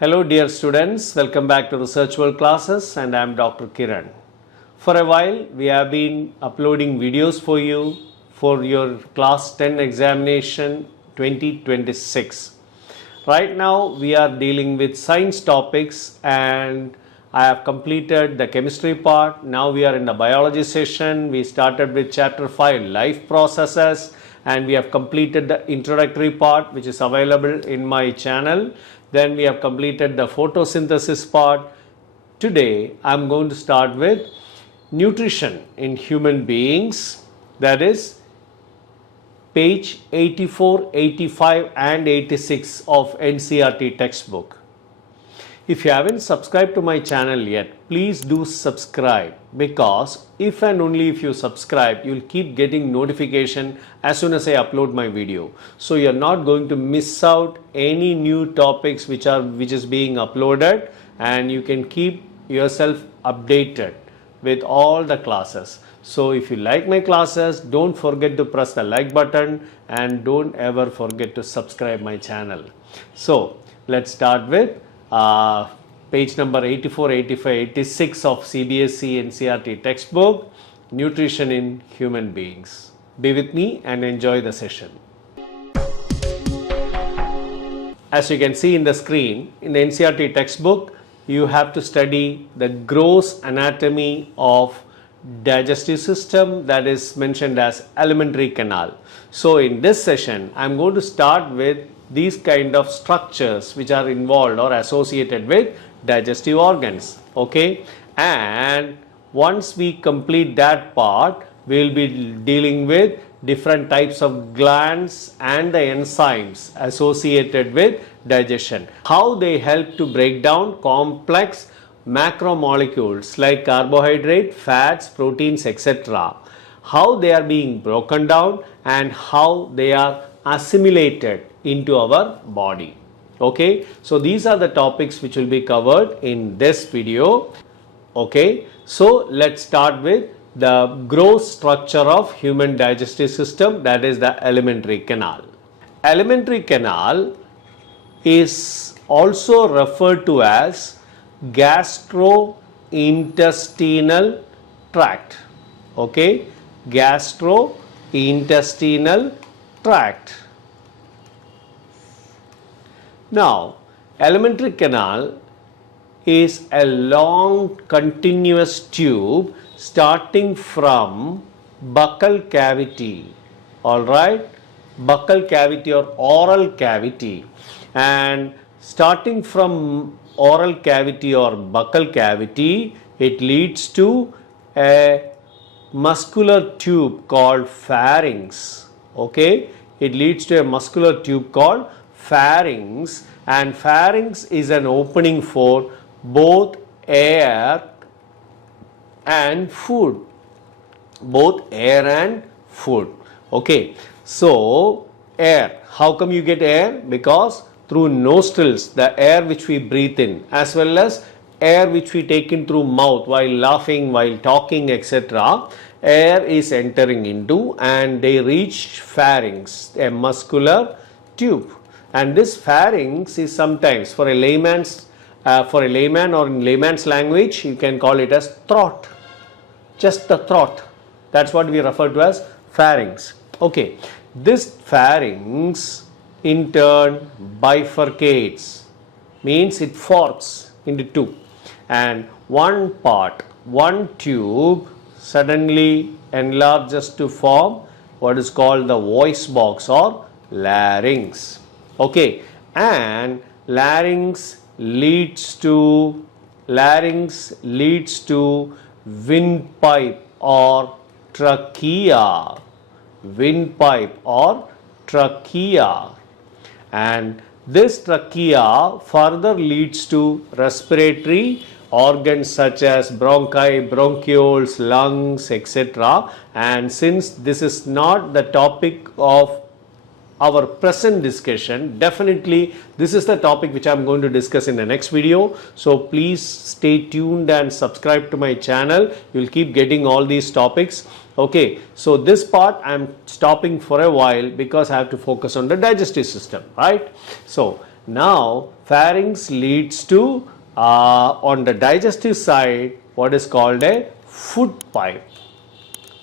Hello dear students, welcome back to Research World classes and I am Dr. Kiran. For a while we have been uploading videos for you for your class 10 examination 2026. Right now we are dealing with science topics and I have completed the chemistry part. Now we are in the biology session. We started with chapter 5 life processes and we have completed the introductory part which is available in my channel. Then we have completed the photosynthesis part. Today I am going to start with nutrition in human beings, that is page 84, 85 and 86 of NCERT textbook. If you haven't subscribed to my channel yet, please do subscribe, because if and only if you subscribe, you will keep getting notification as soon as I upload my video. So you are not going to miss out any new topics which is being uploaded, and you can keep yourself updated with all the classes. So if you like my classes, don't forget to press the like button and don't ever forget to subscribe my channel. So let's start with page number 84, 85, 86 of Cbse NCERT textbook, nutrition in human beings. Be with me and enjoy the session. As you can see in the screen, in the NCERT textbook, you have to study the gross anatomy of digestive system, that is mentioned as alimentary canal. So in this session, I am going to start with these kind of structures which are involved or associated with digestive organs. Okay, and once we complete that part, we will be dealing with different types of glands and the enzymes associated with digestion, how they help to break down complex macromolecules like carbohydrate, fats, proteins, etc., how they are being broken down and how they are assimilated into our body. Okay, so these are the topics which will be covered in this video. Okay, so let's start with the gross structure of human digestive system, that is the alimentary canal. Alimentary canal is also referred to as gastrointestinal tract. Okay, gastrointestinal tract. Now, alimentary canal is a long continuous tube starting from buccal cavity, alright, buccal cavity or oral cavity, and starting from oral cavity or buccal cavity, it leads to a muscular tube called pharynx. Okay, it leads to a muscular tube called pharynx, and pharynx is an opening for both air and food, Okay, so air, how come you get air? Because through nostrils, the air which we breathe in, as well as air which we take in through mouth while laughing, while talking, etc., air is entering into and they reach pharynx, a muscular tube. And this pharynx is sometimes, for a layman or in layman's language, you can call it as throat, just the throat. That's what we refer to as pharynx. Okay, this pharynx in turn bifurcates, means it forks into two, and one part, one tube suddenly enlarges to form what is called the voice box or larynx. Okay, and larynx leads to windpipe or trachea, and this trachea further leads to respiratory organs such as bronchi, bronchioles, lungs, etc. And since this is not the topic of our present discussion, definitely this is the topic which I am going to discuss in the next video. So please stay tuned and subscribe to my channel. You will keep getting all these topics. Okay, so this part I am stopping for a while because I have to focus on the digestive system, right? So Now pharynx leads to on the digestive side what is called a food pipe.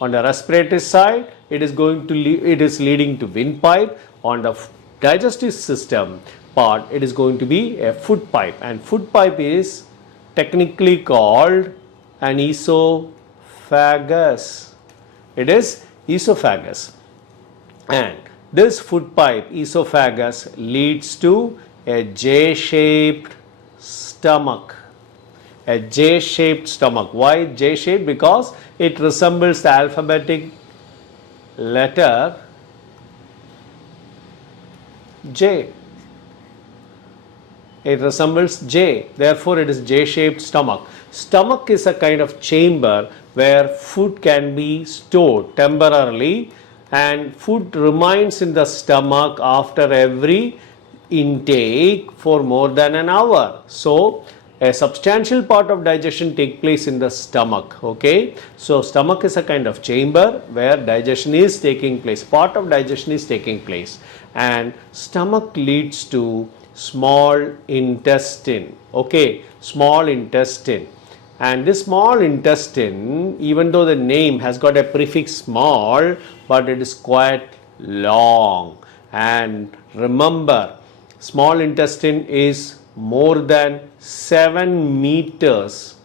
On the respiratory side, it is leading to windpipe. On the digestive system part, it is going to be a food pipe, and food pipe is technically called an esophagus. It is esophagus, and this food pipe esophagus leads to a J-shaped stomach. A J-shaped stomach. Why J-shaped? Because it resembles the alphabetic letter J. It resembles J. Therefore, it is J-shaped stomach. Stomach is a kind of chamber where food can be stored temporarily, and food remains in the stomach after every intake for more than an hour. So a substantial part of digestion takes place in the stomach. Okay, so stomach is a kind of chamber where digestion is taking place, part of digestion is taking place, and stomach leads to small intestine. Okay, small intestine. And this small intestine, even though the name has got a prefix small, but it is quite long. And remember, small intestine is more than 7 meters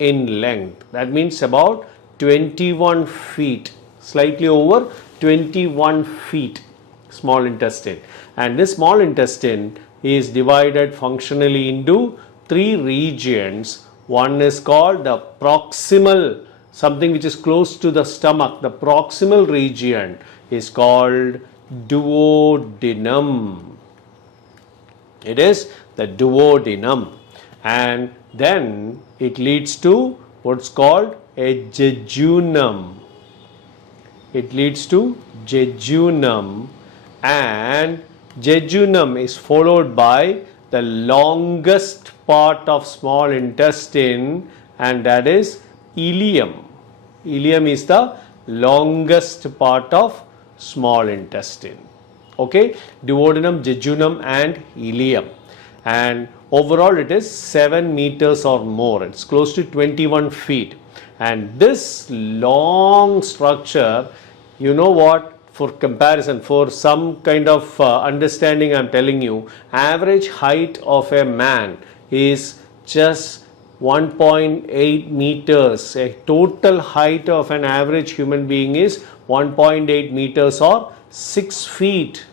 in length. That means about 21 feet, slightly over 21 feet, small intestine. And this small intestine is divided functionally into 3 regions. One is called the proximal, something which is close to the stomach. The proximal region is called duodenum. It is the duodenum, and then it leads to what's called a jejunum. It leads to jejunum, and jejunum is followed by the longest part of small intestine, and that is ileum. Ileum is the longest part of small intestine. Okay, duodenum, jejunum and ileum, and overall it is 7 meters or more. It's close to 21 feet, and this long structure, you know what, for comparison, for some kind of understanding, I'm telling you, average height of a man is just 1.8 meters. A total height of an average human being is 1.8 meters or 6 feet.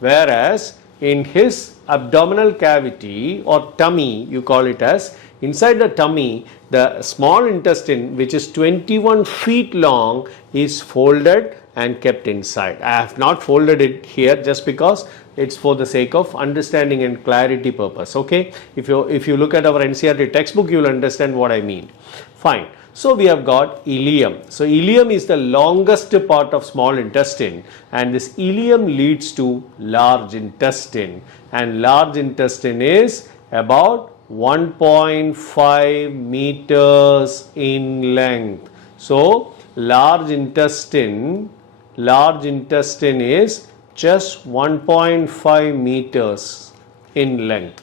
Whereas in his abdominal cavity or tummy, you call it as, inside the tummy, the small intestine, which is 21 feet long, is folded and kept inside. I have not folded it here just because it's for the sake of understanding and clarity purpose. Okay, if you look at our NCERT textbook, you will understand what I mean. Fine. So we have got ileum. So ileum is the longest part of small intestine, and this ileum leads to large intestine, and large intestine is about 1.5 meters in length. So large intestine is just 1.5 meters in length.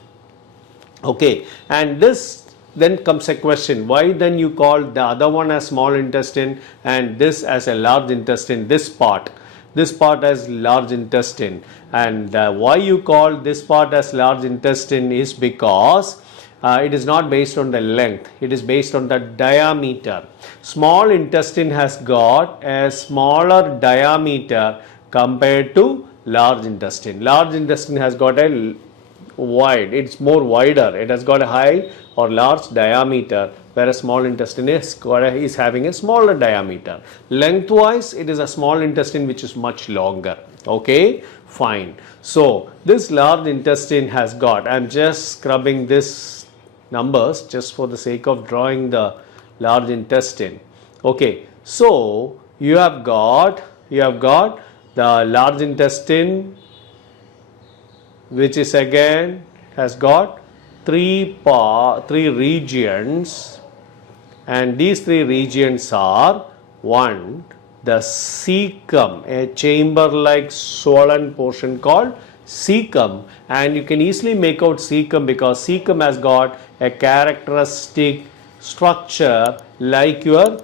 Okay, and this then comes a question, why then you call the other one as small intestine and this as a large intestine, this part as large intestine, and why you call this part as large intestine is because it is not based on the length, it is based on the diameter. Small intestine has got a smaller diameter compared to large intestine. Large intestine has got a wide, it's more wider, it has got a high or large diameter, whereas small intestine is having a smaller diameter. Lengthwise, it is a small intestine which is much longer. Okay, fine. So this large intestine has got, I'm just scrubbing this numbers just for the sake of drawing the large intestine. Okay, so you have got the large intestine, which is again has got three regions, and these 3 regions are: 1, the cecum, a chamber like swollen portion called cecum, and you can easily make out cecum because cecum has got a characteristic structure like your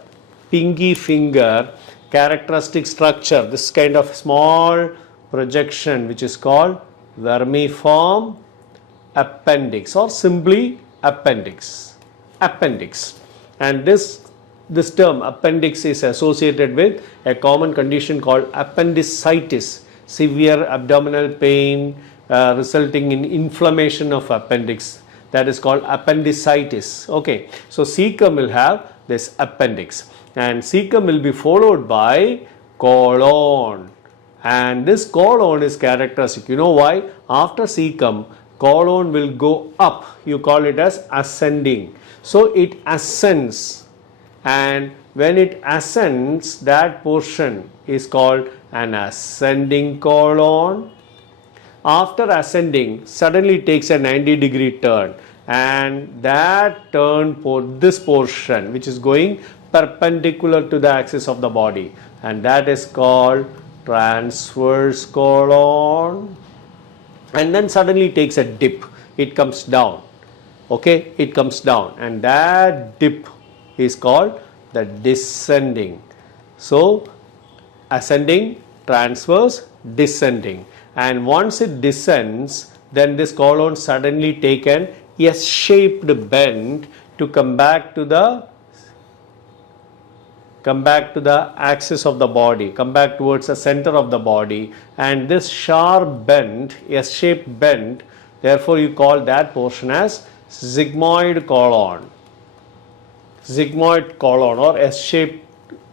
pinky finger, characteristic structure, this kind of small projection which is called vermiform appendix or simply appendix. And this term appendix is associated with a common condition called appendicitis, severe abdominal pain resulting in inflammation of appendix, that is called appendicitis. Okay, so cecum will have this appendix, and cecum will be followed by colon, and this colon is characteristic. You know why? After cecum, colon will go up. You call it as ascending. So it ascends, and when it ascends, that portion is called an ascending colon. After ascending, suddenly takes a 90-degree turn, and that turn for this portion which is going perpendicular to the axis of the body, and that is called transverse colon, and then suddenly takes a dip. It comes down. Okay, it comes down, and that dip is called the descending. So ascending, transverse, descending, and once it descends, then this colon suddenly take an S-shaped bend to come back to the axis of the body, come back towards the center of the body, and this sharp bend, S-shaped bend, therefore you call that portion as sigmoid colon. Sigmoid colon or S-shaped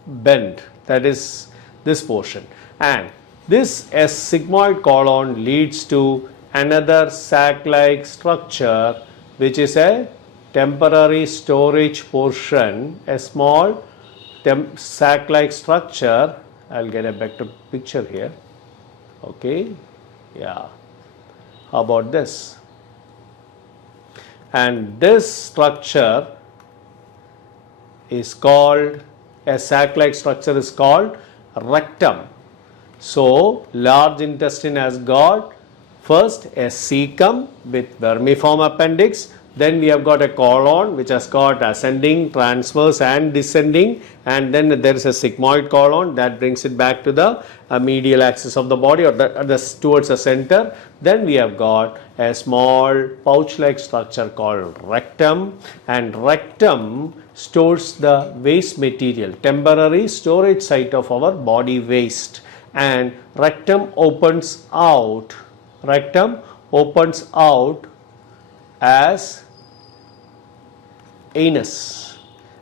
bend, that is this portion, and this sigmoid colon leads to another sac-like structure which is a temporary storage portion, a small sac-like structure. I'll get a better picture here. Okay, yeah, how about this? And this structure is called, a sac-like structure is called rectum. So large intestine has got first a cecum with vermiform appendix, then we have got a colon which has got ascending, transverse and descending, and then there is a sigmoid colon that brings it back to the medial axis of the body or towards the center. Then we have got a small pouch like structure called rectum, and rectum stores the waste material, temporary storage site of our body waste, and rectum opens out as anus,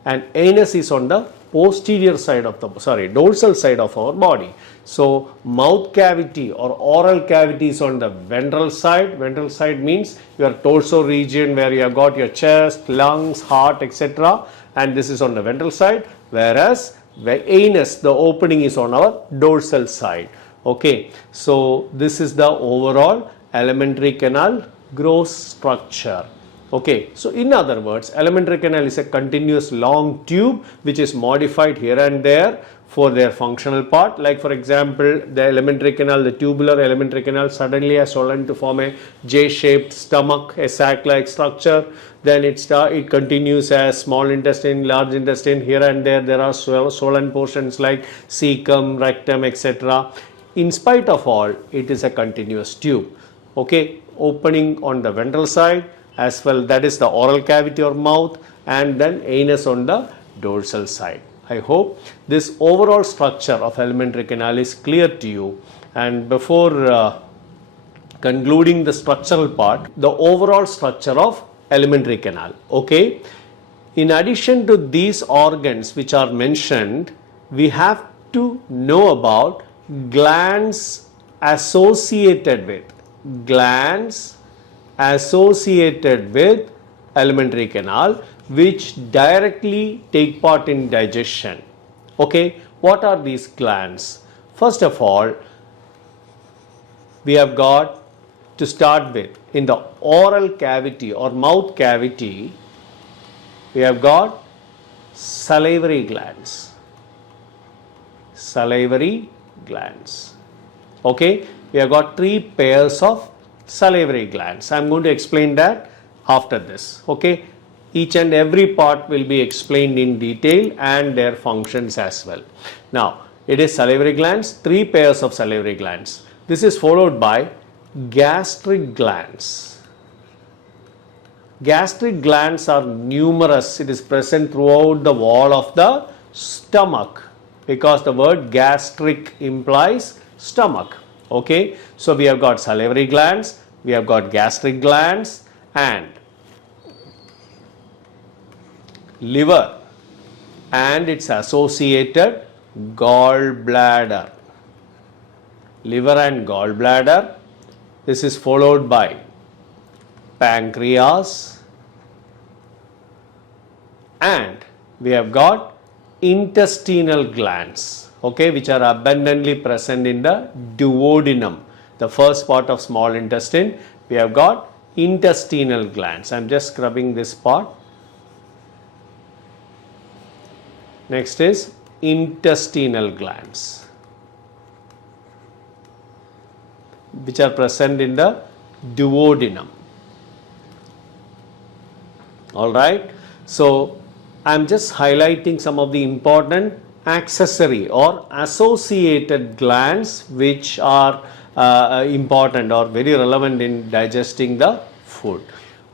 and anus is on the posterior side of the dorsal side of our body. So mouth cavity or oral cavity is on the ventral side. Ventral side means your torso region where you have got your chest, lungs, heart, etc., and this is on the ventral side, whereas the anus, the opening, is on our dorsal side. Okay, so this is the overall alimentary canal gross structure. Okay, so in other words, alimentary canal is a continuous long tube which is modified here and there for their functional part. Like for example, the alimentary canal, the tubular alimentary canal suddenly has swollen to form a J-shaped stomach, a sac-like structure. Then it continues as small intestine, large intestine. Here and there are swollen portions like cecum, rectum, etc. In spite of all, it is a continuous tube. Okay, opening on the ventral side as well, that is the oral cavity or mouth, and then anus on the dorsal side. I hope this overall structure of alimentary canal is clear to you. And before concluding the structural part, the overall structure of alimentary canal. Okay, in addition to these organs which are mentioned, we have to know about glands associated with alimentary canal, which directly take part in digestion. Okay, what are these glands? First of all, we have got to start with, in the oral cavity or mouth cavity, we have got salivary glands. Okay, we have got 3 pairs of salivary glands. I am going to explain that after this. Okay, each and every part will be explained in detail and their functions as well. Now, it is salivary glands, 3 pairs of salivary glands. This is followed by gastric glands. Gastric glands are numerous. It is present throughout the wall of the stomach, because the word gastric implies stomach. Okay, so we have got salivary glands, we have got gastric glands, and liver and its associated gallbladder. Liver and gallbladder. This is followed by pancreas, and we have got intestinal glands, okay, which are abundantly present in the duodenum, the first part of small intestine. We have got intestinal glands. I am just scrubbing this part. Next is intestinal glands, which are present in the duodenum. Alright, so I am just highlighting some of the important accessory or associated glands which are important or very relevant in digesting the food.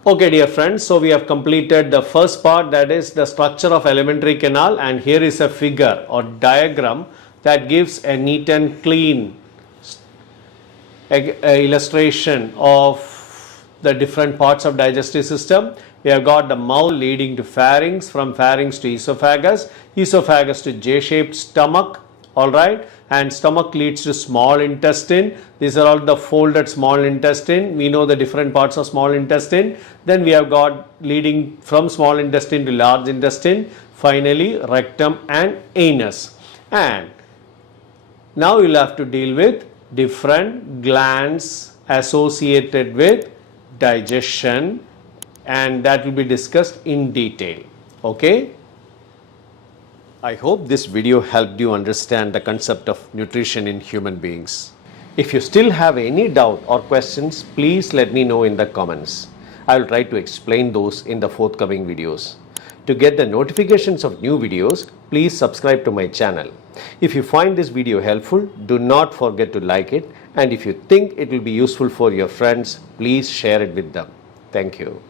Okay, dear friends, so we have completed the first part, that is the structure of alimentary canal, and here is a figure or diagram that gives a neat and clean illustration of the different parts of digestive system. We have got the mouth leading to pharynx, from pharynx to esophagus, esophagus to J-shaped stomach, alright, and stomach leads to small intestine. These are all the folded small intestine. We know the different parts of small intestine. Then we have got leading from small intestine to large intestine, finally rectum and anus. And now you will have to deal with different glands associated with digestion, and that will be discussed in detail. Okay, I hope this video helped you understand the concept of nutrition in human beings. If you still have any doubt or questions, please let me know in the comments. I will try to explain those in the forthcoming videos. To get the notifications of new videos, please subscribe to my channel. If you find this video helpful, do not forget to like it, and if you think it will be useful for your friends, please share it with them. Thank you.